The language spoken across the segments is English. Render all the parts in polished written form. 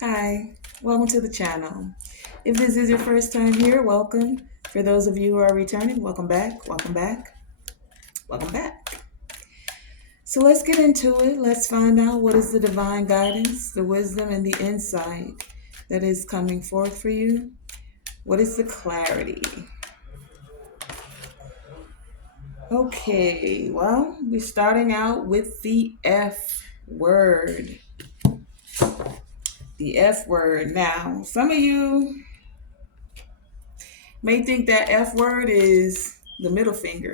Hi, welcome to the channel. If this is your first time here, welcome. For those of you who are returning, welcome back, welcome back, welcome back. So let's get into it. Let's find out what is the divine guidance, the wisdom, and the insight that is coming forth for you. What is the clarity? Okay, well, we're starting out with the F word. The F word. Now, some of you may think that F word is the middle finger,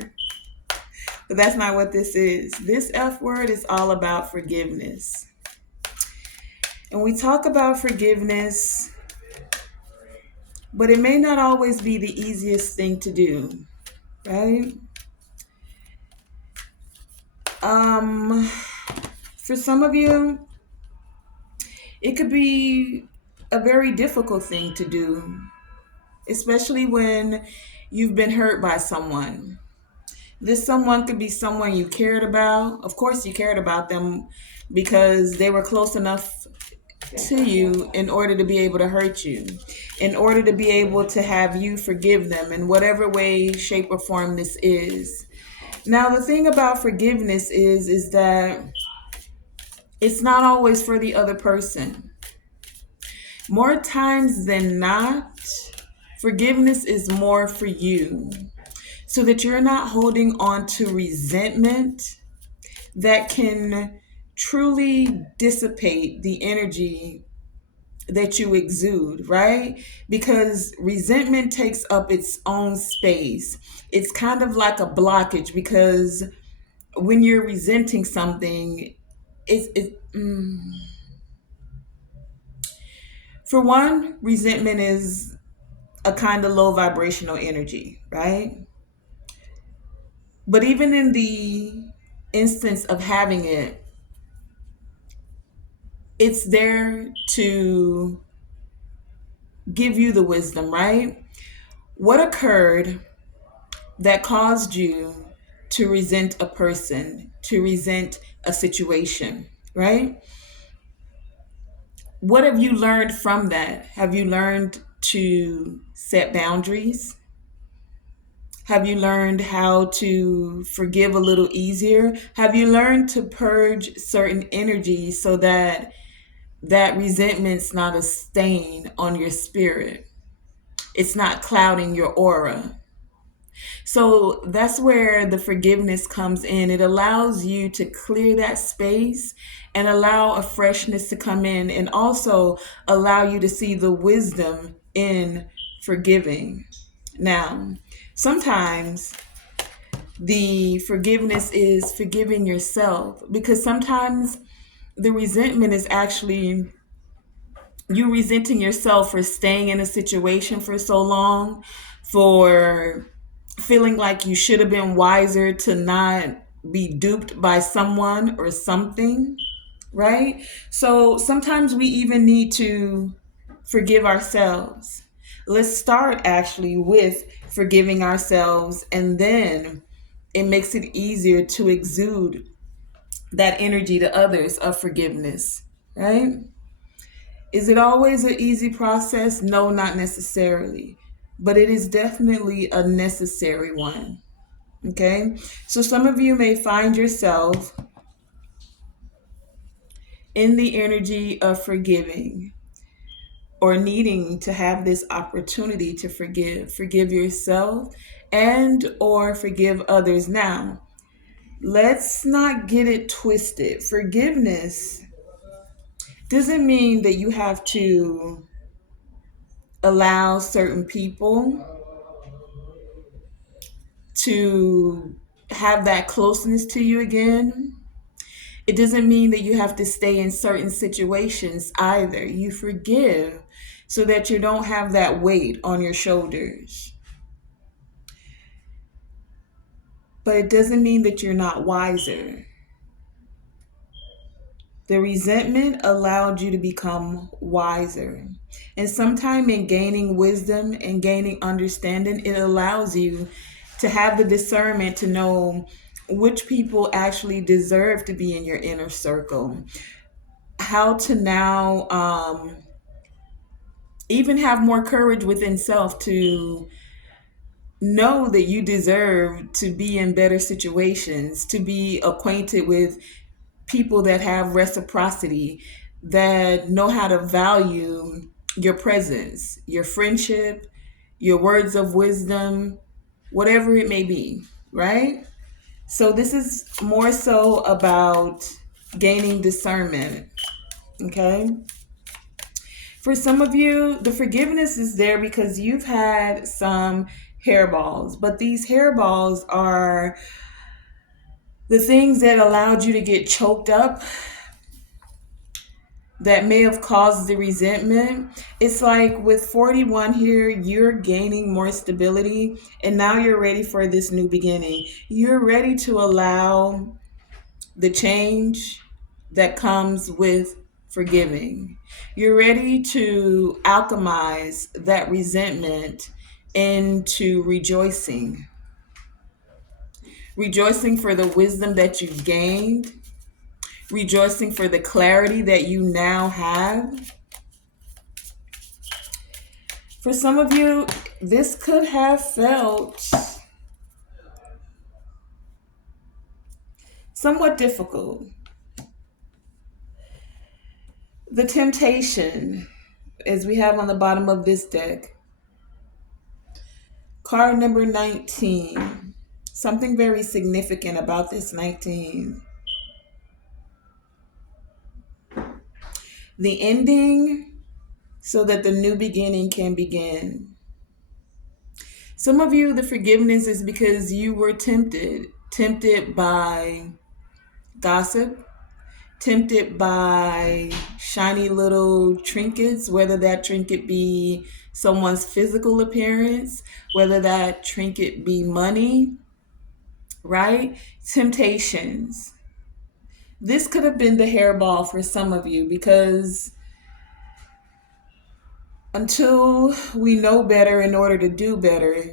but that's not what this is. This F word is all about forgiveness. And we talk about forgiveness, but it may not always be the easiest thing to do, right? Um, for some of you, it could be a very difficult thing to do, especially when you've been hurt by someone. This someone could be someone you cared about. Of course, you cared about them because they were close enough to you in order to be able to hurt you, in order to be able to have you forgive them in whatever way, shape, or form this is. Now, the thing about forgiveness is that it's not always for the other person. More times than not, forgiveness is more for you so that you're not holding on to resentment that can truly dissipate the energy that you exude, right? Because resentment takes up its own space. It's kind of like a blockage because when you're resenting something, for one, resentment is a kind of low vibrational energy, right? But even in the instance of having it, it's there to give you the wisdom, right? What occurred that caused you to resent a person, to resent a situation, right? What have you learned from that? Have you learned to set boundaries? Have you learned how to forgive a little easier? Have you learned to purge certain energies so that that resentment's not a stain on your spirit? It's not clouding your aura. So that's where the forgiveness comes in. It allows you to clear that space and allow a freshness to come in, and also allow you to see the wisdom in forgiving. Now, sometimes the forgiveness is forgiving yourself, because sometimes the resentment is actually you resenting yourself for staying in a situation for so long, for feeling like you should have been wiser to not be duped by someone or something, right? So sometimes we even need to forgive ourselves. Let's start actually with forgiving ourselves, and then it makes it easier to exude that energy to others of forgiveness, right? Is it always an easy process? No, not necessarily. But it is definitely a necessary one. Okay? So some of you may find yourself in the energy of forgiving, or needing to have this opportunity to forgive. Forgive yourself and or forgive others. Now, let's not get it twisted. Forgiveness doesn't mean that you have to allow certain people to have that closeness to you again. It doesn't mean that you have to stay in certain situations either. You forgive so that you don't have that weight on your shoulders. But it doesn't mean that you're not wiser. The resentment allowed you to become wiser. And sometime in gaining wisdom and gaining understanding, it allows you to have the discernment to know which people actually deserve to be in your inner circle. How to now even have more courage within self to know that you deserve to be in better situations, to be acquainted with people that have reciprocity, that know how to value your presence, your friendship, your words of wisdom, whatever it may be, right? So this is more so about gaining discernment, okay? For some of you, the forgiveness is there because you've had some hairballs, but these hairballs are the things that allowed you to get choked up, that may have caused the resentment. It's like with 41 here, you're gaining more stability, and now you're ready for this new beginning. You're ready to allow the change that comes with forgiving. You're ready to alchemize that resentment into rejoicing. Rejoicing for the wisdom that you've gained, rejoicing for the clarity that you now have. For some of you, this could have felt somewhat difficult. The temptation, as we have on the bottom of this deck, card number 19. Something very significant about this 19. The ending so that the new beginning can begin. Some of you, the forgiveness is because you were tempted by gossip, tempted by shiny little trinkets, whether that trinket be someone's physical appearance, whether that trinket be money, right? Temptations. This could have been the hairball for some of you because until we know better in order to do better,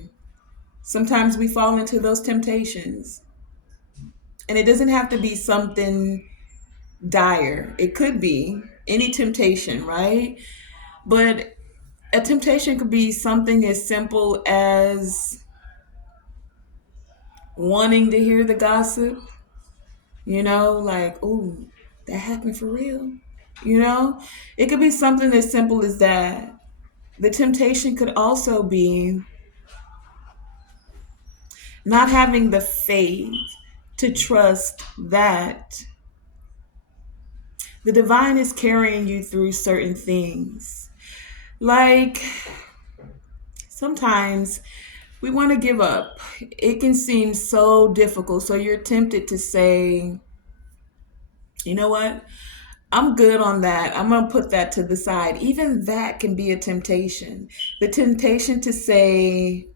sometimes we fall into those temptations. And it doesn't have to be something dire. It could be any temptation, right? But a temptation could be something as simple as wanting to hear the gossip, like, ooh, that happened for real. It could be something as simple as that. The temptation could also be not having the faith to trust that the divine is carrying you through certain things. Like sometimes we want to give up. It can seem so difficult. So you're tempted to say, you know what? I'm good on that. I'm going to put that to the side. Even that can be a temptation. The temptation to say,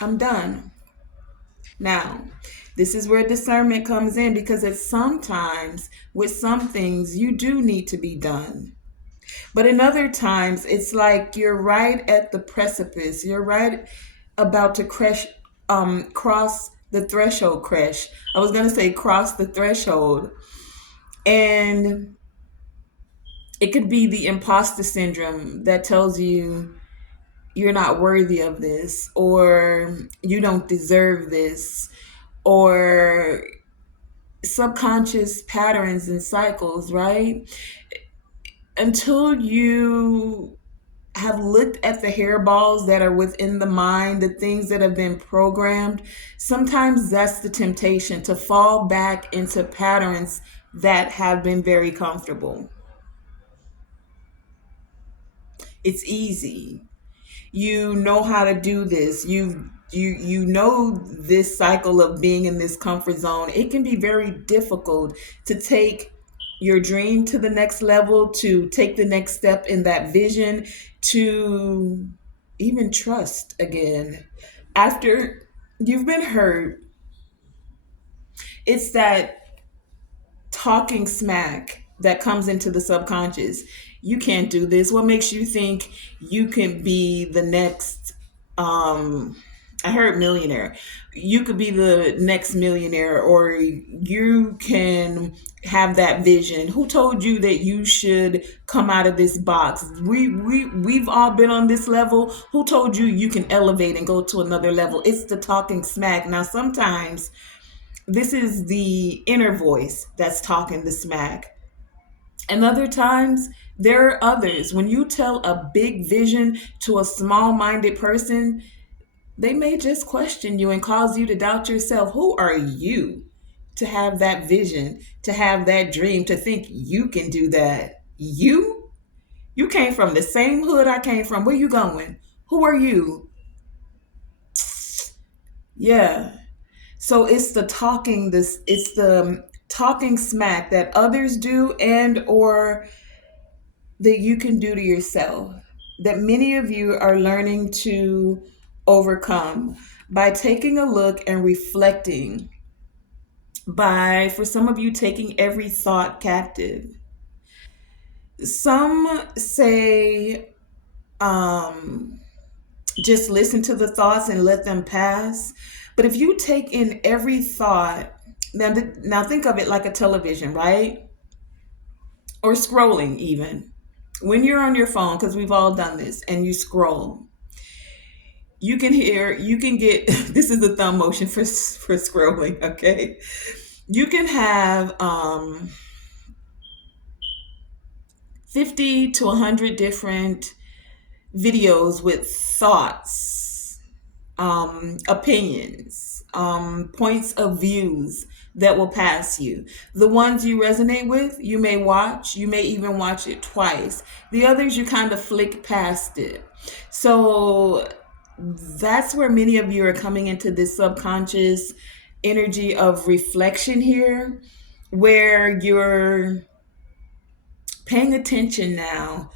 I'm done. Now, this is where discernment comes in because it's sometimes with some things you do need to be done. But in other times, it's like you're right at the precipice. You're right about to cross the threshold. I was going to say cross the threshold. And it could be the imposter syndrome that tells you you're not worthy of this, or you don't deserve this, or subconscious patterns and cycles, right? Until you have looked at the hairballs that are within the mind, the things that have been programmed, sometimes that's the temptation to fall back into patterns that have been very comfortable. It's easy. You know how to do this. You know this cycle of being in this comfort zone. It can be very difficult to take your dream to the next level, to take the next step in that vision, to even trust again. After you've been hurt, it's that talking smack that comes into the subconscious. You can't do this. What makes you think you can be the next I heard millionaire. You could be the next millionaire, or you can have that vision. Who told you that you should come out of this box? We've all been on this level. Who told you you can elevate and go to another level? It's the talking smack. Now, sometimes this is the inner voice that's talking the smack. And other times, there are others. When you tell a big vision to a small minded person, they may just question you and cause you to doubt yourself. Who are you to have that vision, to have that dream, to think you can do that? You? You came from the same hood I came from. Where you going? Who are you? Yeah. So it's the talking smack that others do and or that you can do to yourself, that many of you are learning to overcome by taking a look and reflecting, by, for some of you, taking every thought captive. Some say, um, just listen to the thoughts and let them pass. But if you take in every thought, now think of it like a television, right? Or scrolling, even. When you're on your phone, because we've all done this, and you scroll, you can get, this is the thumb motion for scrolling, okay? You can have 50 to 100 different videos with thoughts, opinions, points of views that will pass you. The ones you resonate with, you may watch. You may even watch it twice. The others, you kind of flick past it. So that's where many of you are coming into this subconscious energy of reflection here, where you're paying attention now,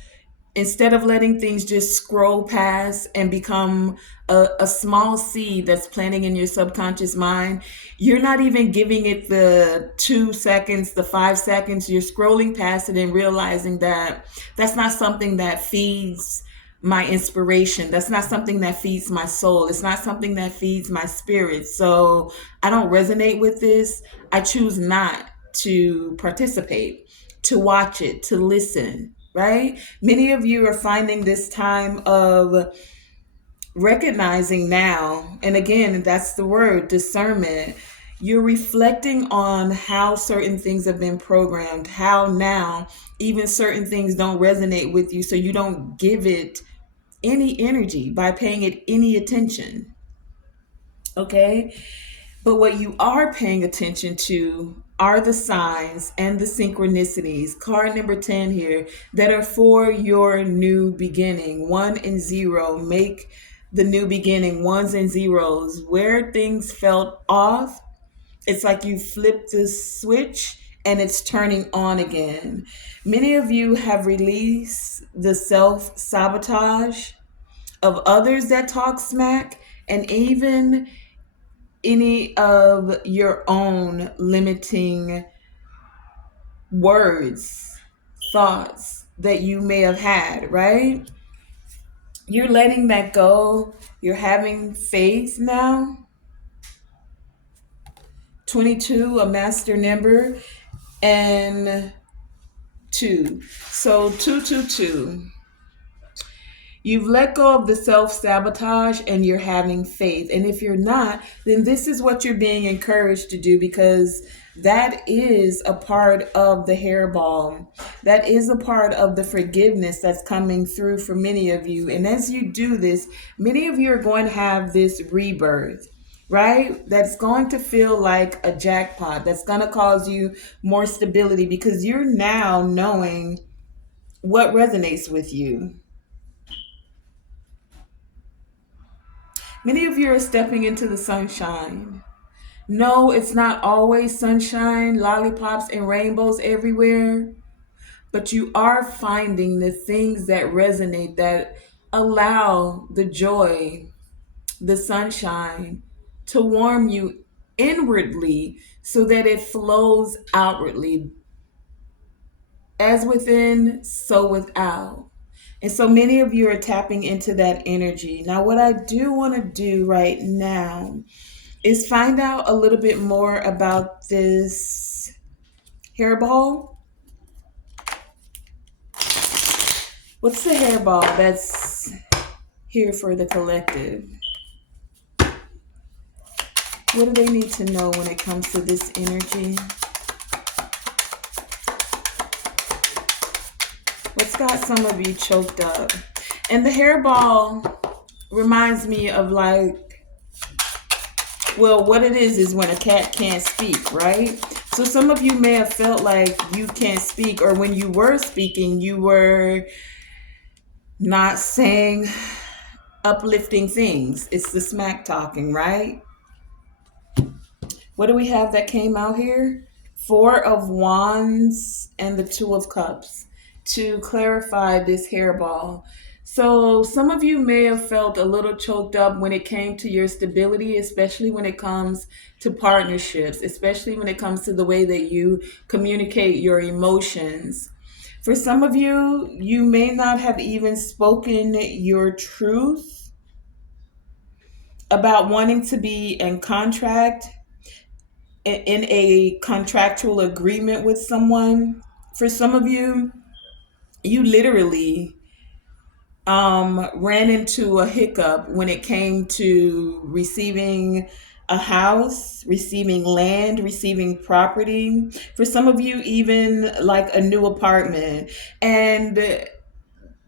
instead of letting things just scroll past and become a small seed that's planting in your subconscious mind. You're not even giving it the 2 seconds, the 5 seconds. You're scrolling past it and realizing that that's not something that feeds my inspiration. That's not something that feeds my soul. It's not something that feeds my spirit. So I don't resonate with this. I choose not to participate, to watch it, to listen, right? Many of you are finding this time of recognizing now, and again, that's the word, discernment. You're reflecting on how certain things have been programmed, how now even certain things don't resonate with you, so you don't give it any energy by paying it any attention. Okay? But what you are paying attention to are the signs and the synchronicities, card number 10 here, that are for your new beginning. 1 and 0 make the new beginning. Ones and zeros. Where things felt off, it's like you flipped the switch and it's turning on again. Many of you have released the self sabotage of others that talk smack, and even any of your own limiting words, thoughts that you may have had, right? You're letting that go. You're having faith now. 22, a master number, and 2. So 222. You've let go of the self sabotage and you're having faith. And if you're not, then this is what you're being encouraged to do, because that is a part of the hairball. That is a part of the forgiveness that's coming through for many of you. And as you do this, many of you are going to have this rebirth, right? That's going to feel like a jackpot. That's going to cause you more stability because you're now knowing what resonates with you. Many of you are stepping into the sunshine. No, it's not always sunshine, lollipops, and rainbows everywhere, but you are finding the things that resonate, that allow the joy, the sunshine to warm you inwardly so that it flows outwardly. As within, so without. And so many of you are tapping into that energy. Now, what I do want to do right now is find out a little bit more about this hairball. What's the hairball that's here for the collective? What do they need to know when it comes to this energy? What's got some of you choked up? And the hairball reminds me of like, well, what it is when a cat can't speak, right? So some of you may have felt like you can't speak, or when you were speaking, you were not saying uplifting things. It's the smack talking, right? What do we have that came out here? Four of Wands and the Two of Cups to clarify this hairball. So some of you may have felt a little choked up when it came to your stability, especially when it comes to partnerships, especially when it comes to the way that you communicate your emotions. For some of you, you may not have even spoken your truth about wanting to be in a contractual agreement with someone. For some of you, you literally ran into a hiccup when it came to receiving a house, receiving land, receiving property. For some of you, even like a new apartment. And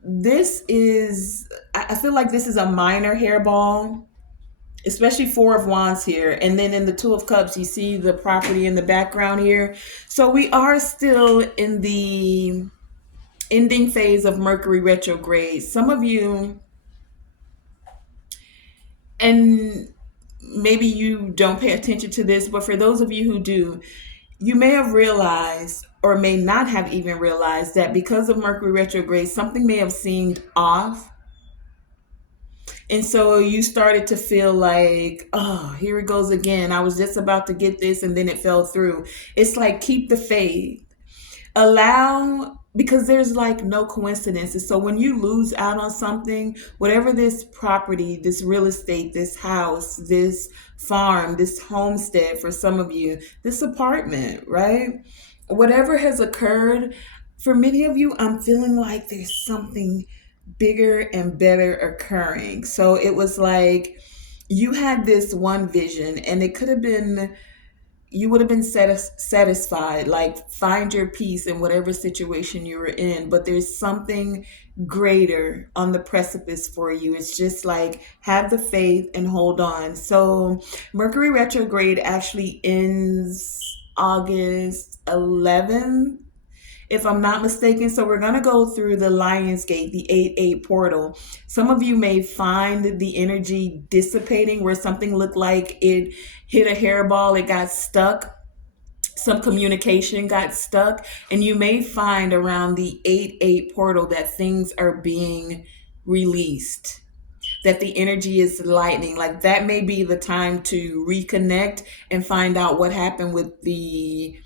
this is, I feel like this is a minor hairball, especially Four of Wands here. And then in the Two of Cups, you see the property in the background here. So we are still in the ending phase of Mercury retrograde. Some of you, and maybe you don't pay attention to this, but for those of you who do, you may have realized or may not have even realized that because of Mercury retrograde, something may have seemed off. And so you started to feel like, oh, here it goes again. I was just about to get this and then it fell through. It's like, keep the faith. Allow, because there's like no coincidences. So when you lose out on something, whatever this property, this real estate, this house, this farm, this homestead for some of you, this apartment, right? Whatever has occurred, for many of you, I'm feeling like there's something bigger and better occurring. So it was like you had this one vision, and it could have been, you would have been satisfied, like find your peace in whatever situation you were in, but there's something greater on the precipice for you. It's just like have the faith and hold on. So Mercury retrograde actually ends August 11th, if I'm not mistaken. So we're going to go through the Lion's Gate, the 8-8 portal. Some of you may find the energy dissipating where something looked like it hit a hairball, it got stuck. Some communication got stuck, and you may find around the 8-8 portal that things are being released, that the energy is lightening. Like that may be the time to reconnect and find out what happened with the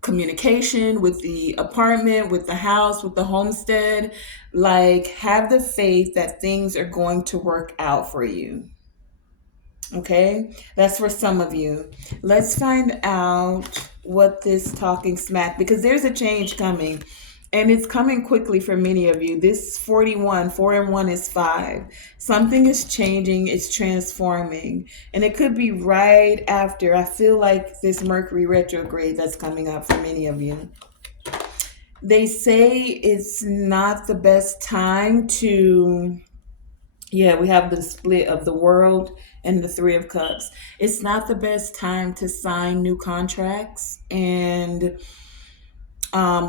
communication, with the apartment, with the house, with the homestead. Like have the faith that things are going to work out for you. Okay, that's for some of you. Let's find out what this talking smack, because there's a change coming, and it's coming quickly for many of you. This 41, 4 and 1 is 5. Something is changing, it's transforming, and it could be right after. I feel like this Mercury retrograde that's coming up for many of you. They say it's not the best time to, yeah, we have the split of the World and the Three of Cups. It's not the best time to sign new contracts, and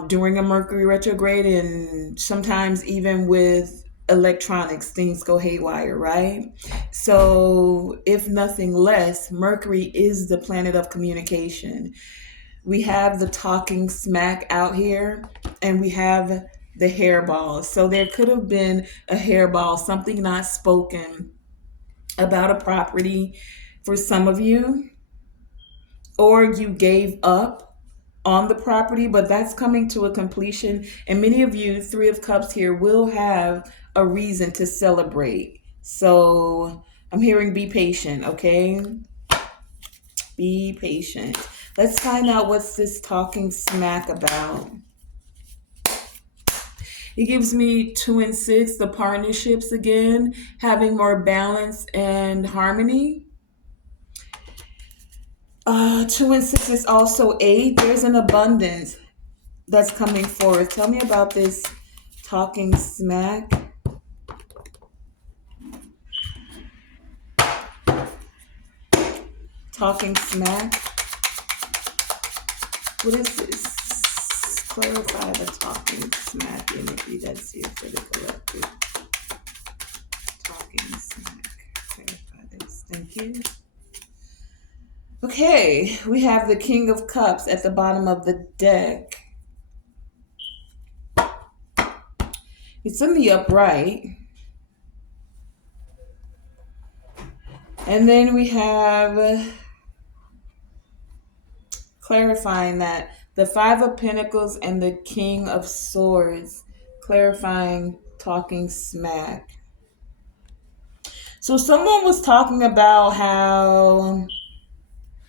during a Mercury retrograde, and sometimes even with electronics, things go haywire, right? So, if nothing less, Mercury is the planet of communication. We have the talking smack out here, and we have the hairball. So there could have been a hairball, something not spoken about a property for some of you, or you gave up on the property, but that's coming to a completion. And many of you, Three of Cups here, will have a reason to celebrate. So I'm hearing be patient, okay? Be patient. Let's find out what's this talking smack about. It gives me 2 and 6, the partnerships again, having more balance and harmony. 2 and 6 is also 8. There's an abundance that's coming forth. Tell me about this talking smack. Talking smack. What is this? Clarify the talking smack energy that's here for the collective. Talking smack. Clarify this. Thank you. Okay, we have the King of Cups at the bottom of the deck. It's in the upright. And then we have clarifying that the Five of Pentacles and the King of Swords, clarifying talking smack. So someone was talking about how,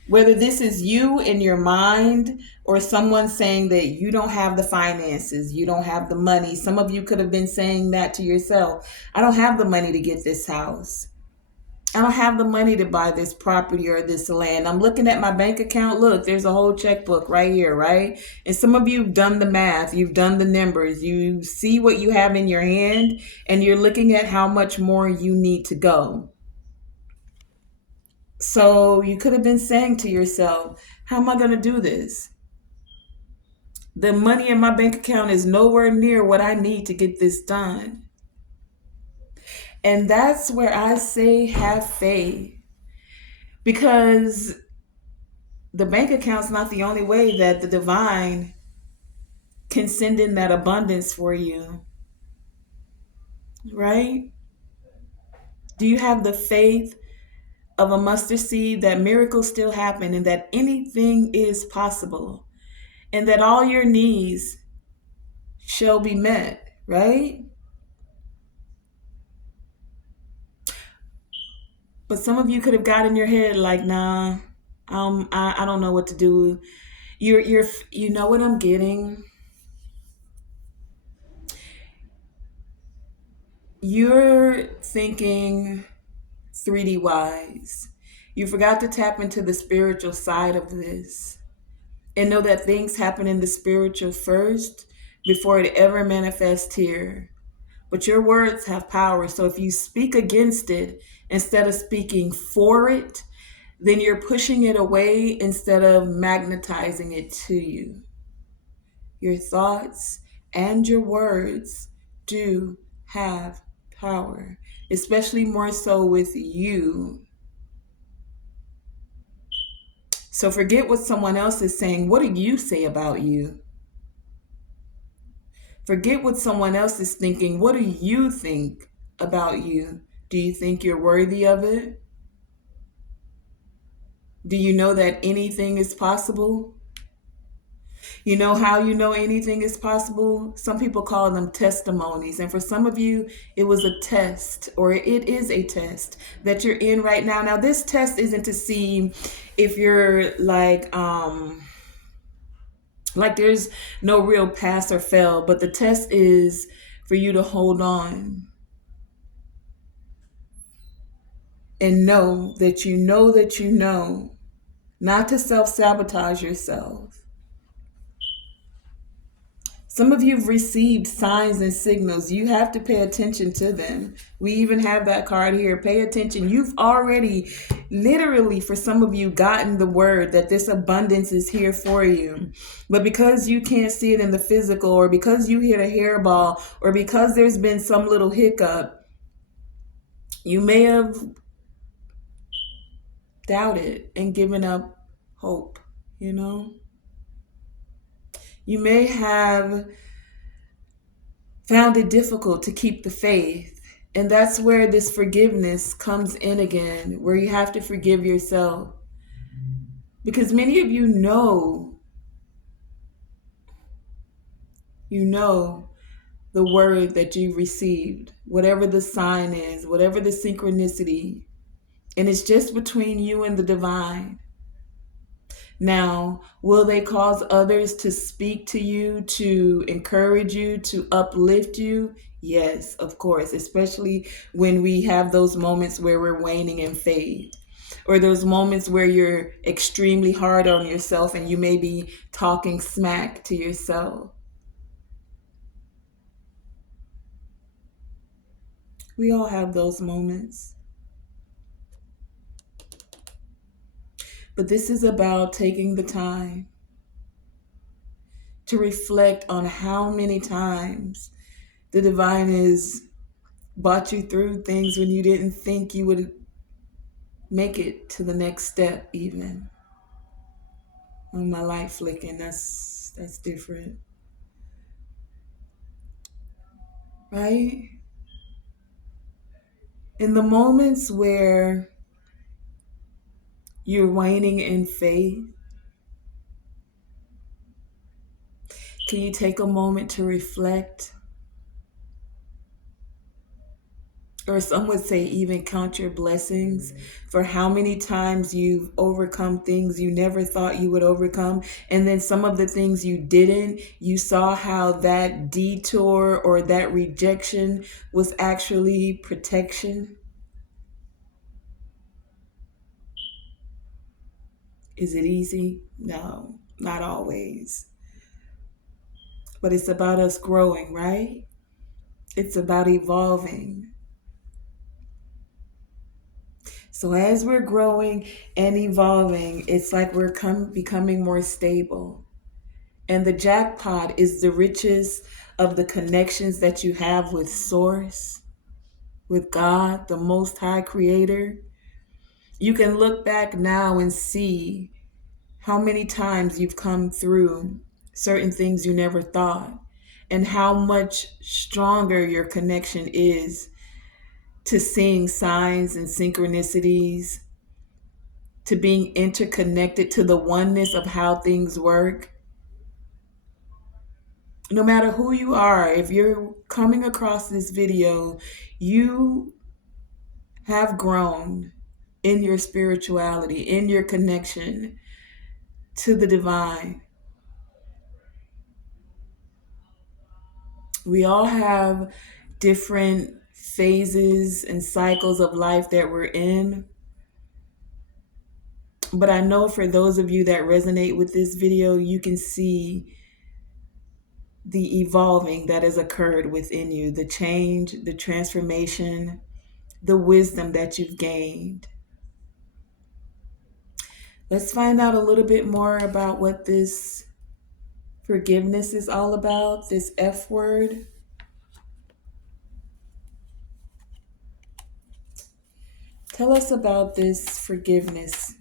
whether this is you in your mind or someone saying that you don't have the finances, you don't have the money. Some of you could have been saying that to yourself. I don't have the money to get this house. I don't have the money to buy this property or this land. I'm looking at my bank account. Look, there's a whole checkbook right here, right? And some of you have done the math. You've done the numbers. You see what you have in your hand, and you're looking at how much more you need to go. So you could have been saying to yourself, how am I going to do this? The money in my bank account is nowhere near what I need to get this done. And that's where I say have faith. Because the bank account's not the only way that the divine can send in that abundance for you. Right? Do you have the faith of a mustard seed that miracles still happen and that anything is possible and that all your needs shall be met, right? But some of you could have got in your head like, nah, I don't know what to do. You know what I'm getting? You're thinking 3D wise. You forgot to tap into the spiritual side of this and know that things happen in the spiritual first before it ever manifests here. But your words have power. So if you speak against it instead of speaking for it, then you're pushing it away instead of magnetizing it to you. Your thoughts and your words do have power, especially more so with you. So forget what someone else is saying. What do you say about you? Forget what someone else is thinking. What do you think about you? Do you think you're worthy of it? Do you know that anything is possible? You know how you know anything is possible? Some people call them testimonies. And for some of you, it was a test, or it is a test that you're in right now. Now, this test isn't to see if you're like there's no real pass or fail, but the test is for you to hold on and know that you know that you know, not to self-sabotage yourself. Some of you have received signs and signals. You have to pay attention to them. We even have that card here. Pay attention. You've already, literally, for some of you, gotten the word that this abundance is here for you. But because you can't see it in the physical, or because you hit a hairball, or because there's been some little hiccup, you may have doubted and given up hope, you know? You may have found it difficult to keep the faith. And that's where this forgiveness comes in again, where you have to forgive yourself. Because many of you know You know the word that you received, whatever the sign is, whatever the synchronicity, and it's just between you and the divine. Now, will they cause others to speak to you, to encourage you, to uplift you? Yes, of course, especially when we have those moments where we're waning in faith, or those moments where you're extremely hard on yourself and you may be talking smack to yourself. We all have those moments. But this is about taking the time to reflect on how many times the divine has brought you through things when you didn't think you would make it to the next step even. On my light flicking, that's different. Right? In the moments where you're waning in faith, can you take a moment to reflect? Or some would say even count your blessings for how many times you've overcome things you never thought you would overcome. And then some of the things you didn't, you saw how that detour or that rejection was actually protection. Is it easy? No, not always. But it's about us growing, right? It's about evolving. So as we're growing and evolving, it's like we're becoming more stable. And the jackpot is the riches of the connections that you have with Source, with God, the Most High Creator. You can look back now and see how many times you've come through certain things you never thought, and how much stronger your connection is to seeing signs and synchronicities, to being interconnected to the oneness of how things work. No matter who you are, if you're coming across this video, you have grown in your spirituality, in your connection to the divine. We all have different phases and cycles of life that we're in. But I know for those of you that resonate with this video, you can see the evolving that has occurred within you, the change, the transformation, the wisdom that you've gained. Let's find out a little bit more about what this forgiveness is all about, this F word. Tell us about this forgiveness.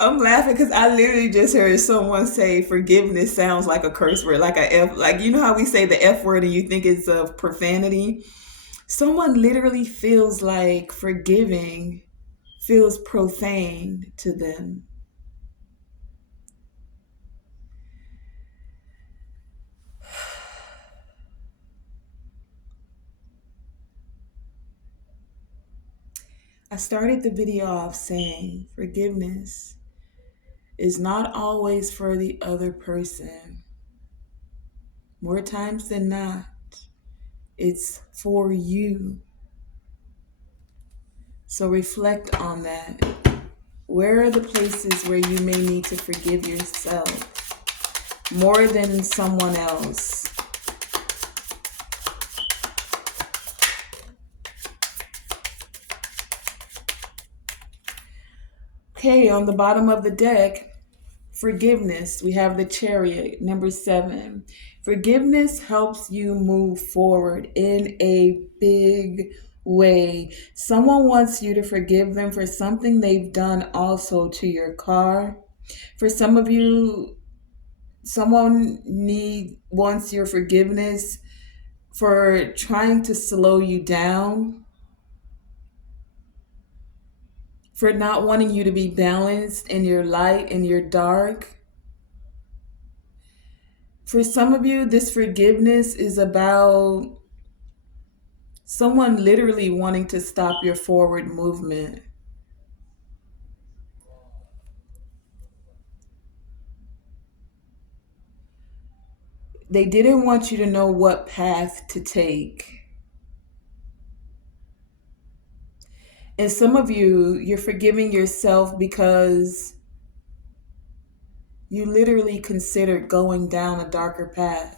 I'm laughing because I literally just heard someone say forgiveness sounds like a curse word, like a F, like you know how we say the F word and you think it's of profanity? Someone literally feels like forgiving feels profane to them. I started the video off saying forgiveness is not always for the other person. More times than not, it's for you. So reflect on that. Where are the places where you may need to forgive yourself more than someone else? Okay, on the bottom of the deck, forgiveness. We have the Chariot, number 7. Forgiveness helps you move forward in a big way. Someone wants you to forgive them for something they've done also to your car. For some of you, someone wants your forgiveness for trying to slow you down. for not wanting you to be balanced in your light and your dark. For some of you, this forgiveness is about someone literally wanting to stop your forward movement. They didn't want you to know what path to take. And some of you, you're forgiving yourself because you literally considered going down a darker path.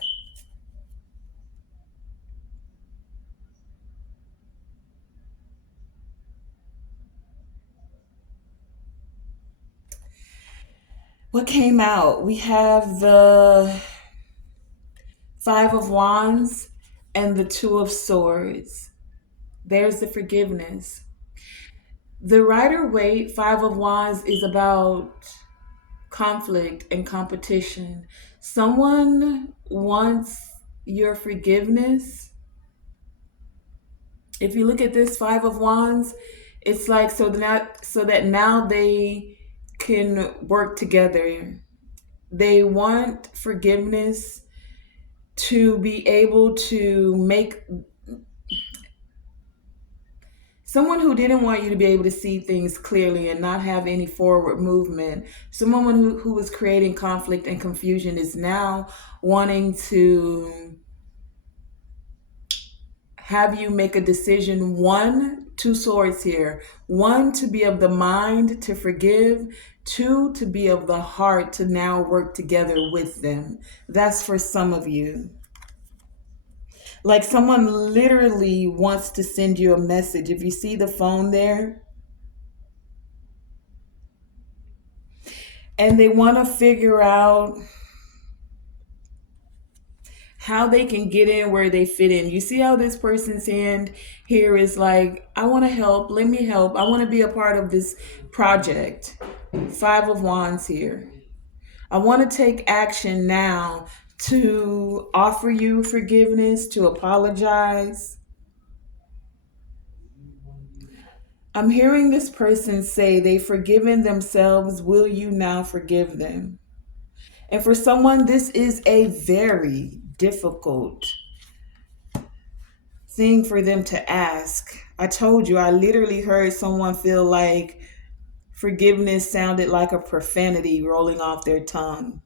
What came out? We have the Five of Wands and the Two of Swords. There's the forgiveness. The Rider-Waite Five of Wands is about conflict and competition. Someone wants your forgiveness. If you look at this Five of Wands, it's like so that now they can work together. They want forgiveness to be able to make someone who didn't want you to be able to see things clearly and not have any forward movement. Someone who was creating conflict and confusion is now wanting to have you make a decision. One, two swords here. One, to be of the mind to forgive. Two, to be of the heart to now work together with them. That's for some of you. Like someone literally wants to send you a message. If you see the phone there, and they want to figure out how they can get in where they fit in. You see how this person's hand here is like, I want to help, let me help. I want to be a part of this project. Five of Wands here. I want to take action now to offer you forgiveness, to apologize. I'm hearing this person say they've forgiven themselves. Will you now forgive them? And for someone, this is a very difficult thing for them to ask. I told you, I literally heard someone feel like forgiveness sounded like a profanity rolling off their tongue.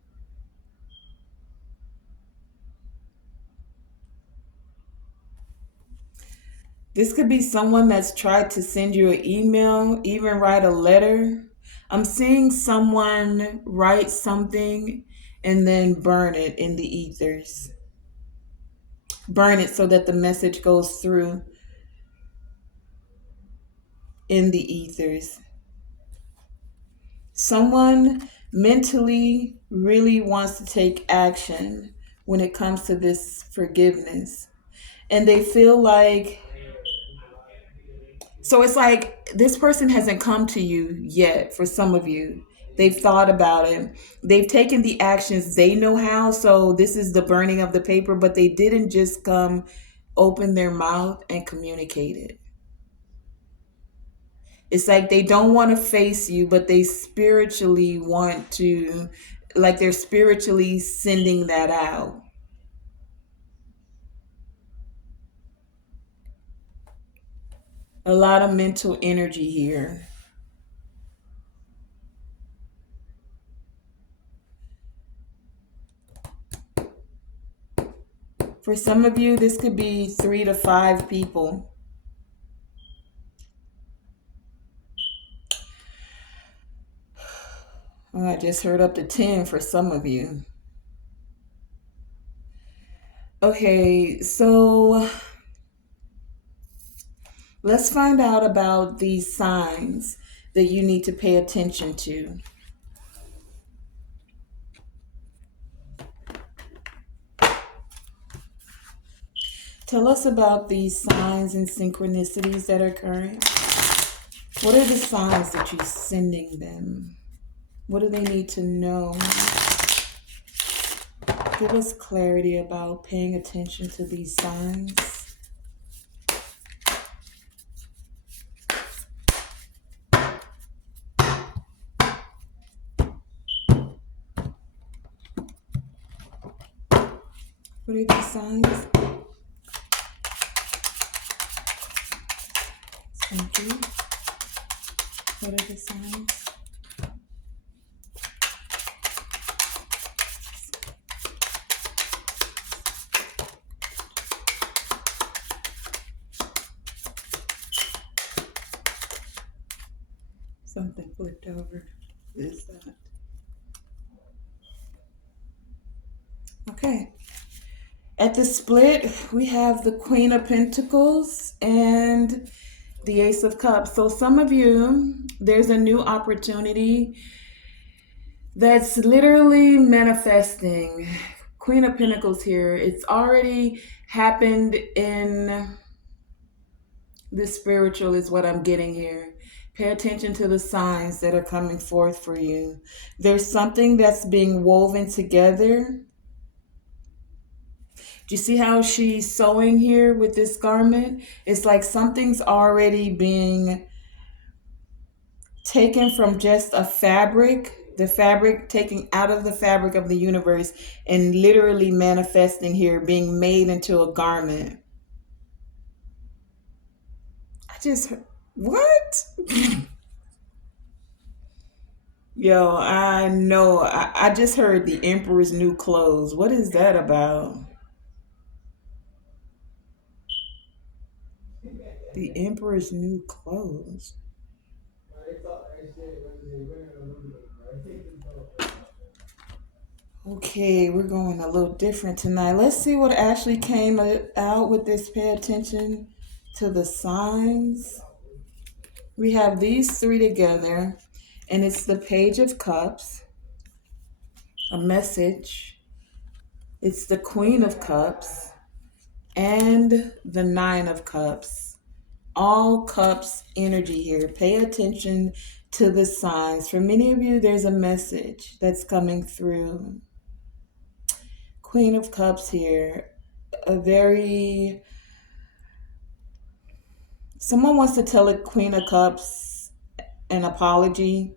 This could be someone that's tried to send you an email, even write a letter. I'm seeing someone write something and then burn it in the ethers. Burn it so that the message goes through in the ethers. Someone mentally really wants to take action when it comes to this forgiveness. And they feel like, so it's like this person hasn't come to you yet for some of you. They've thought about it. They've taken the actions they know how. So this is the burning of the paper, but they didn't just come open their mouth and communicate it. It's like they don't want to face you, but they spiritually want to, like they're spiritually sending that out. A lot of mental energy here. For some of you, this could be 3 to 5 people. Oh, I just heard up to 10 for some of you. Okay, so let's find out about these signs that you need to pay attention to. Tell us about these signs and synchronicities that are occurring. What are the signs that you're sending them? What do they need to know? Give us clarity about paying attention to these signs. What are these signs? Thank you. What are the signs? Something flipped over. Is that? Okay. At the split, we have the Queen of Pentacles and the Ace of Cups. So some of you, there's a new opportunity that's literally manifesting. Queen of Pentacles here. It's already happened in the spiritual is what I'm getting here. Pay attention to the signs that are coming forth for you. There's something that's being woven together. Do you see how she's sewing here with this garment? It's like something's already being taken from just a fabric, the fabric taken out of the fabric of the universe and literally manifesting here, being made into a garment. I just, what? Yo, I know. I just heard the Emperor's New Clothes. What is that about? The Emperor's New Clothes. Okay, we're going a little different tonight. Let's see what actually came out with this. Pay attention to the signs. We have these three together, and it's the Page of Cups, a message. It's the Queen of Cups, and the Nine of Cups. All cups energy here. Pay attention to the signs. For many of you, there's a message that's coming through. Queen of Cups here. Someone wants to tell a Queen of Cups an apology,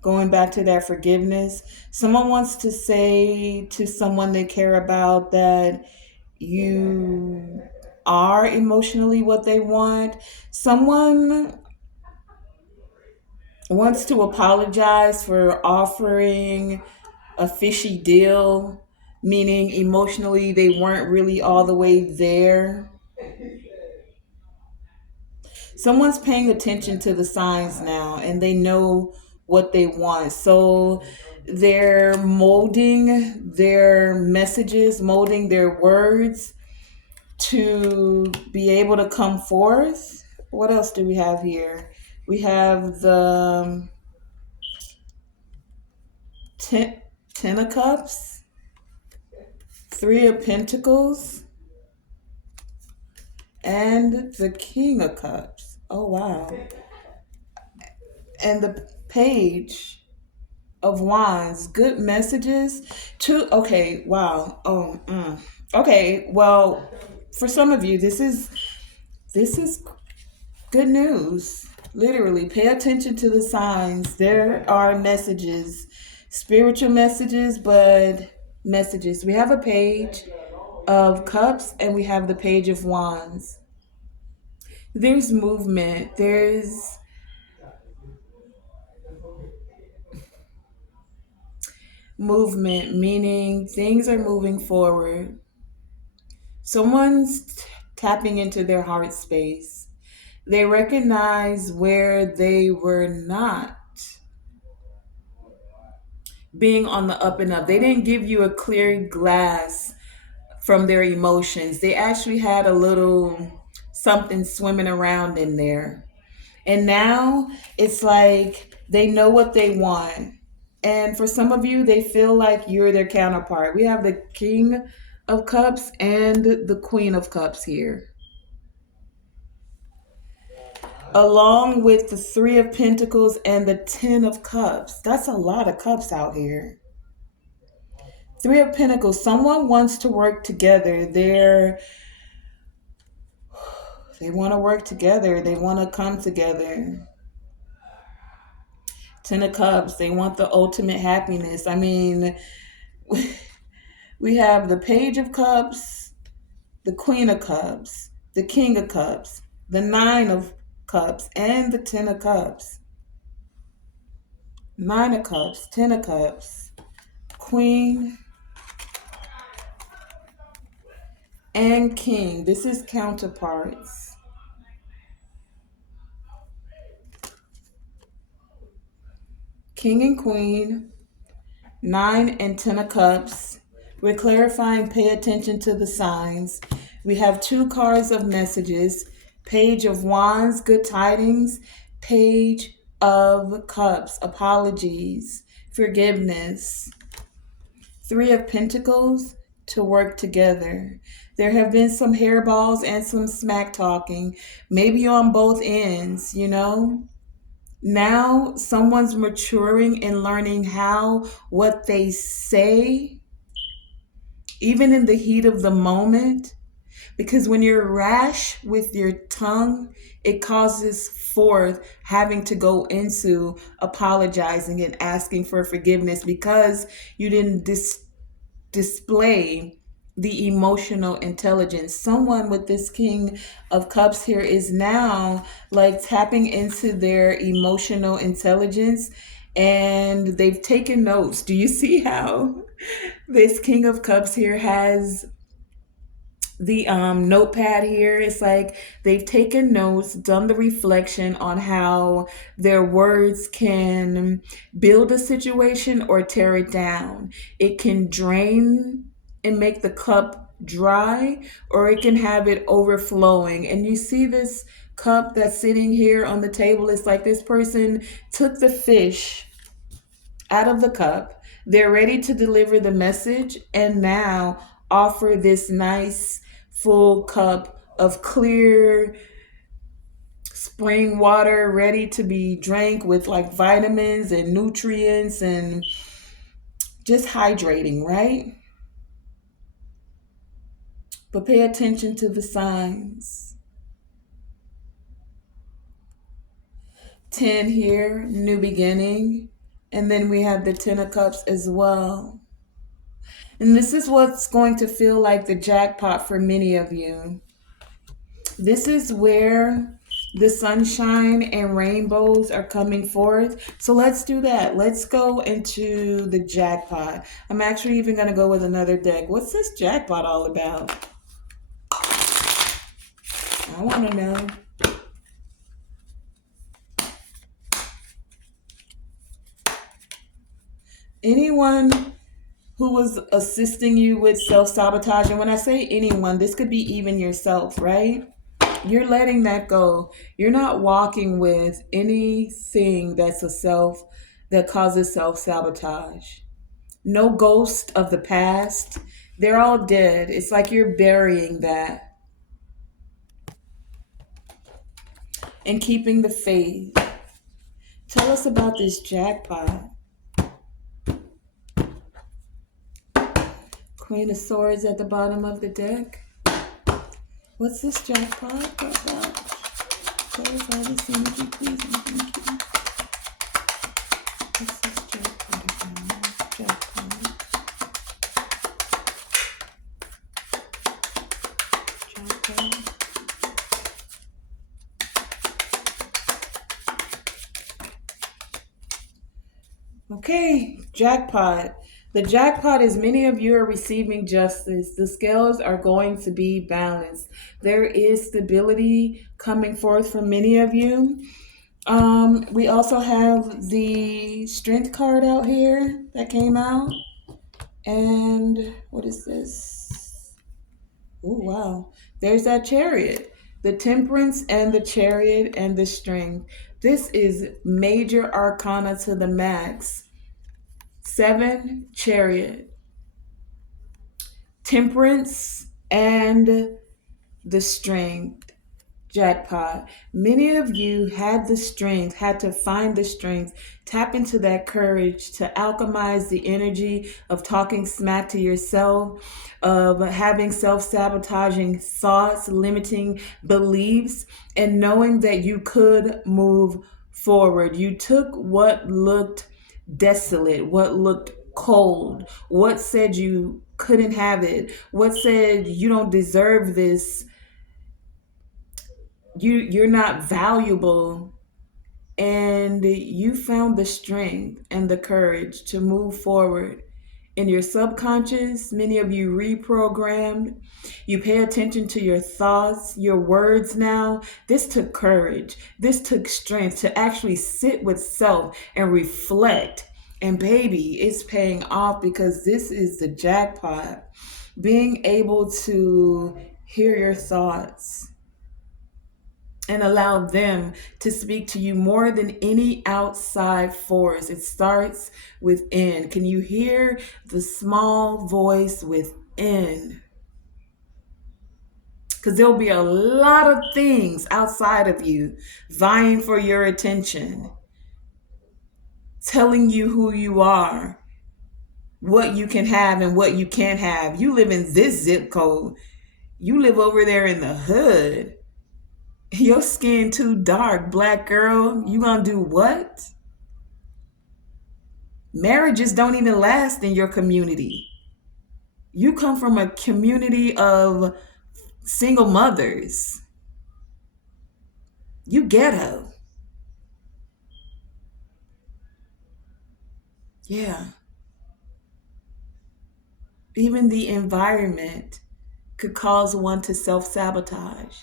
going back to that forgiveness. Someone wants to say to someone they care about that you are emotionally what they want. Someone wants to apologize for offering a fishy deal, meaning emotionally they weren't really all the way there. Someone's paying attention to the signs now and they know what they want. So they're molding their messages, molding their words to be able to come forth. What else do we have here? We have the Ten of Cups, Three of Pentacles, and the King of Cups. Oh, wow. And the Page of Wands. Good messages. Okay, wow. Okay, well, for some of you, this is good news. Literally, pay attention to the signs. There are messages, spiritual messages, but messages. We have a Page of Cups and we have the Page of Wands. There's movement. There's movement, meaning things are moving forward. Someone's tapping into their heart space. They recognize where they were not being on the up and up. They didn't give you a clear glass from their emotions. They actually had a little something swimming around in there. And now it's like they know what they want. And for some of you, they feel like you're their counterpart. We have the King of Cups and the Queen of Cups here, along with the Three of Pentacles and the Ten of Cups. That's a lot of cups out here. Three of Pentacles. Someone wants to work together. They want to work together. They want to come together. Ten of Cups. They want the ultimate happiness. I mean, We have the Page of Cups, the Queen of Cups, the King of Cups, the Nine of Cups, and the Ten of Cups. Nine of Cups, Ten of Cups, Queen, and King. This is counterparts. King and Queen, Nine and Ten of Cups. We're clarifying, pay attention to the signs. We have two cards of messages. Page of Wands, good tidings. Page of Cups, apologies, forgiveness. Three of Pentacles, to work together. There have been some hairballs and some smack talking, maybe on both ends, you know? Now someone's maturing and learning how what they say, even in the heat of the moment, because when you're rash with your tongue, it causes forth having to go into apologizing and asking for forgiveness because you didn't display the emotional intelligence. Someone with this King of Cups here is now like tapping into their emotional intelligence and they've taken notes. Do you see how this King of Cups here has the notepad here? It's like they've taken notes, done the reflection on how their words can build a situation or tear it down. It can drain and make the cup dry, or it can have it overflowing. And you see this cup that's sitting here on the table. It's like this person took the fish out of the cup. They're ready to deliver the message and now offer this nice full cup of clear spring water ready to be drank with like vitamins and nutrients and just hydrating, right? But pay attention to the signs. 10 here, new beginning. And then we have the 10 of Cups as well. And this is what's going to feel like the jackpot for many of you. This is where the sunshine and rainbows are coming forth. So let's do that. Let's go into the jackpot. I'm actually even going to go with another deck. What's this jackpot all about? I want to know. Anyone who was assisting you with self-sabotage, and when I say anyone, this could be even yourself, right? You're letting that go. You're not walking with anything that causes self-sabotage. No ghost of the past. They're all dead. It's like you're burying that and keeping the faith. Tell us about this jackpot. Queen of Swords at the bottom of the deck. What's this jackpot about? Clarify this energy, please, and thank you. What's this jackpot about? Jackpot. Okay, jackpot. The jackpot is many of you are receiving justice. The scales are going to be balanced. There is stability coming forth from many of you. We also have the strength card out here that came out. And what is this? Oh, wow. There's that chariot. The temperance and the chariot and the strength. This is major arcana to the max. 7, chariot, temperance, and the strength. Jackpot. Many of you had the strength, had to find the strength, tap into that courage to alchemize the energy of talking smack to yourself, of having self-sabotaging thoughts, limiting beliefs, and knowing that you could move forward. You took what looked desolate, what looked cold? What said you couldn't have it? What said you don't deserve this? You're not valuable. And you found the strength and the courage to move forward. In your subconscious, many of you reprogrammed. You pay attention to your thoughts, your words now. This took courage. This took strength to actually sit with self and reflect. And baby, it's paying off because this is the jackpot. Being able to hear your thoughts and allow them to speak to you more than any outside force. It starts within. Can you hear the small voice within? Because there'll be a lot of things outside of you vying for your attention, telling you who you are, what you can have and what you can't have. You live in this zip code. You live over there in the hood. Your skin too dark, black girl. You gonna do what? Marriages don't even last in your community. You come from a community of single mothers. You ghetto. Yeah. Even the environment could cause one to self sabotage.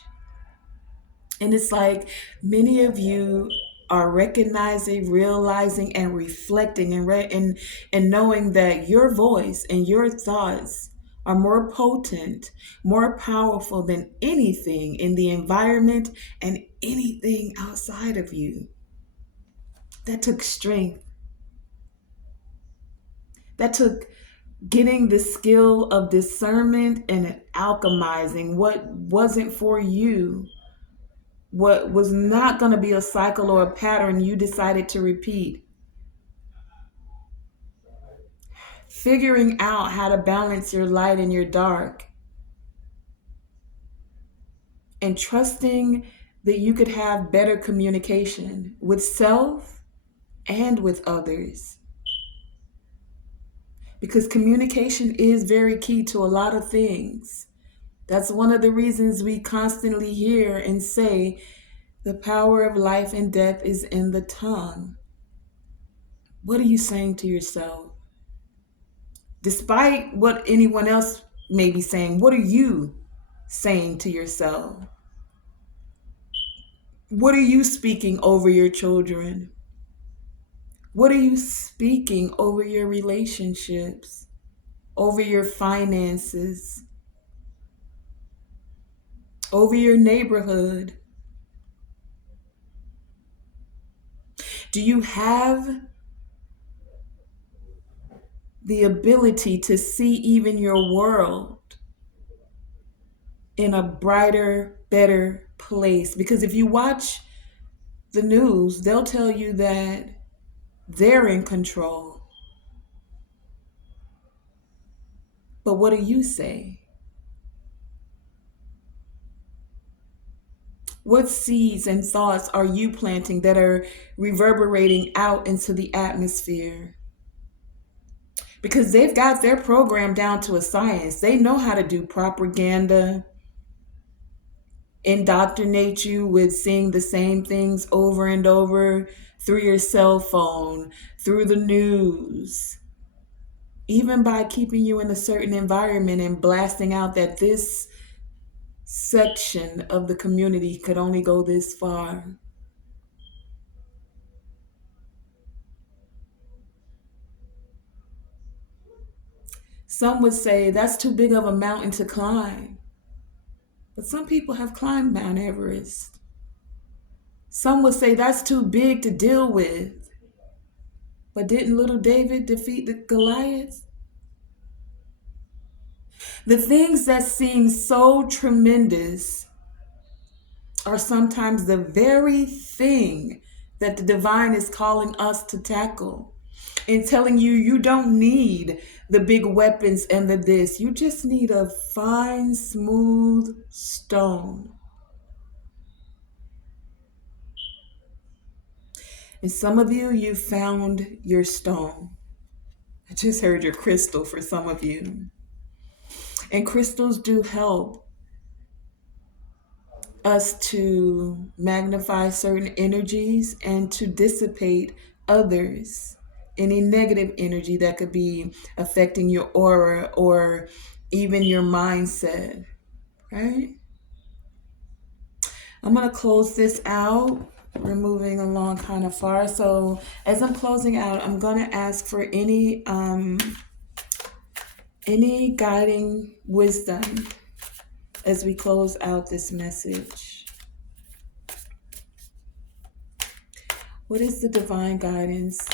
And it's like many of you are recognizing, realizing, and reflecting and knowing that your voice and your thoughts are more potent, more powerful than anything in the environment and anything outside of you. That took strength. That took getting the skill of discernment and alchemizing what wasn't for you, what was not going to be a cycle or a pattern you decided to repeat. Figuring out how to balance your light and your dark, and trusting that you could have better communication with self and with others. Because communication is very key to a lot of things. That's one of the reasons we constantly hear and say the power of life and death is in the tongue. What are you saying to yourself? Despite what anyone else may be saying, what are you saying to yourself? What are you speaking over your children? What are you speaking over your relationships, over your finances, over your neighborhood? Do you have the ability to see even your world in a brighter, better place? Because if you watch the news, they'll tell you that they're in control. But what do you say? What seeds and thoughts are you planting that are reverberating out into the atmosphere? Because they've got their program down to a science. They know how to do propaganda, indoctrinate you with seeing the same things over and over through your cell phone, through the news, even by keeping you in a certain environment and blasting out that this section of the community could only go this far. Some would say that's too big of a mountain to climb. But some people have climbed Mount Everest. Some would say that's too big to deal with. But didn't little David defeat the Goliath? The things that seem so tremendous are sometimes the very thing that the divine is calling us to tackle and telling you you don't need the big weapons and the this. You just need a fine, smooth stone. And some of you, you found your stone. Just heard your crystal for some of you. And crystals do help us to magnify certain energies and to dissipate others. Any negative energy that could be affecting your aura or even your mindset, right? I'm going to close this out. We're moving along kind of far. So as I'm closing out, I'm going to ask for any guiding wisdom as we close out this message. What is the divine guidance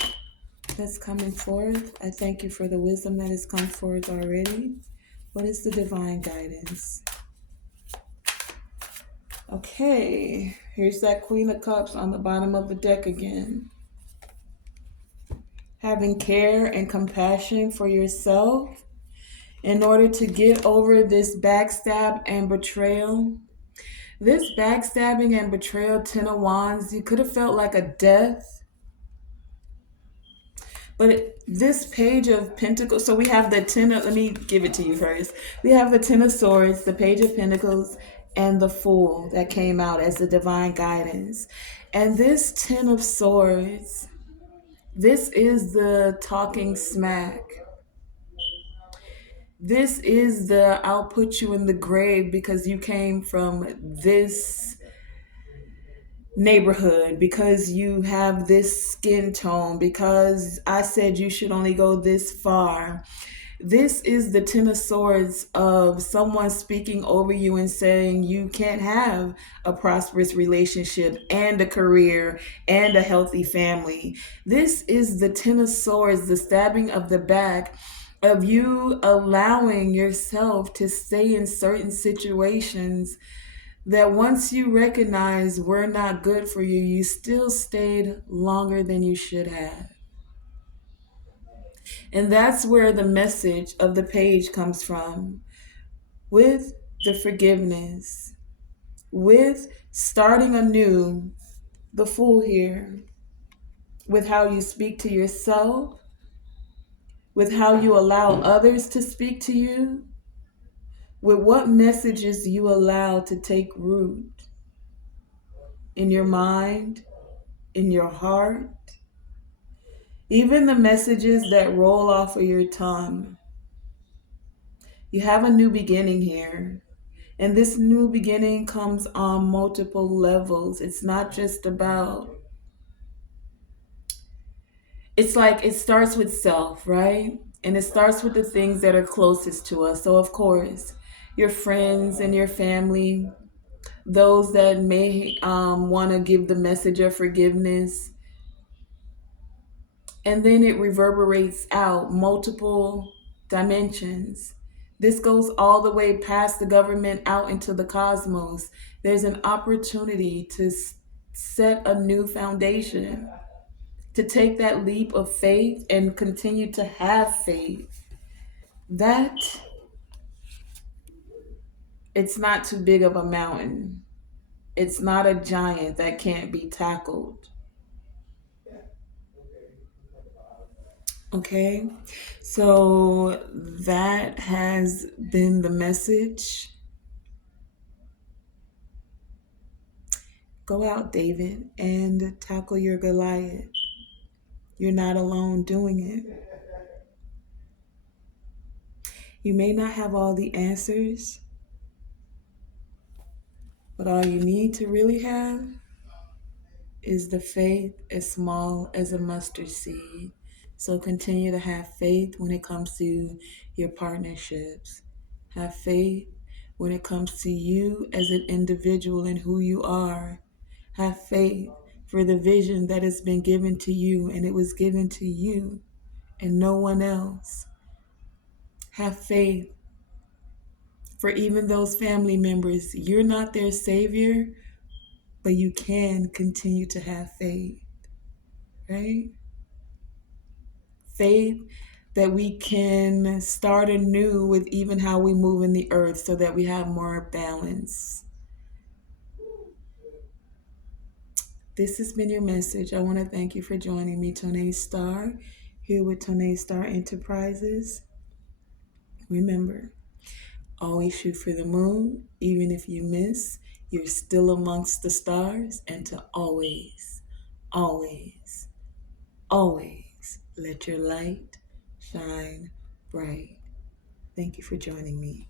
that's coming forth? I thank you for the wisdom that has come forth already. What is the divine guidance? Okay, here's that Queen of Cups on the bottom of the deck again. Having care and compassion for yourself in order to get over this backstab and betrayal. This backstabbing and betrayal, Ten of Wands, you could have felt like a death. But this Page of Pentacles, so we have the let me give it to you first. We have the Ten of Swords, the Page of Pentacles, and the Fool that came out as the divine guidance. And this Ten of Swords, this is the talking smack. This is the I'll put you in the grave because you came from this neighborhood, because you have this skin tone, because I said you should only go this far. This is the Ten of Swords of someone speaking over you and saying you can't have a prosperous relationship and a career and a healthy family. This is the Ten of Swords, the stabbing of the back of you allowing yourself to stay in certain situations that once you recognize were not good for you, you still stayed longer than you should have. And that's where the message of the page comes from, with the forgiveness, with starting anew, the Fool here, with how you speak to yourself, with how you allow others to speak to you, with what messages you allow to take root in your mind, in your heart, even the messages that roll off of your tongue. You have a new beginning here. And this new beginning comes on multiple levels. It's not just about, it's like it starts with self, right? And it starts with the things that are closest to us. So, of course, your friends and your family, those that may want to give the message of forgiveness. And then it reverberates out multiple dimensions. This goes all the way past the government out into the cosmos. There's an opportunity to set a new foundation, to take that leap of faith and continue to have faith. That it's not too big of a mountain. It's not a giant that can't be tackled. Okay, so that has been the message. Go out, David, and tackle your Goliath. You're not alone doing it. You may not have all the answers, but all you need to really have is the faith as small as a mustard seed. So continue to have faith when it comes to your partnerships. Have faith when it comes to you as an individual and who you are. Have faith for the vision that has been given to you, and it was given to you and no one else. Have faith for even those family members. You're not their savior, but you can continue to have faith, right? Faith that we can start anew with even how we move in the earth so that we have more balance. This has been your message. I want to thank you for joining me, Tonae Star, here with Tonae Star Enterprises. Remember, always shoot for the moon, even if you miss, you're still amongst the stars, and to always, always, always let your light shine bright. Thank you for joining me.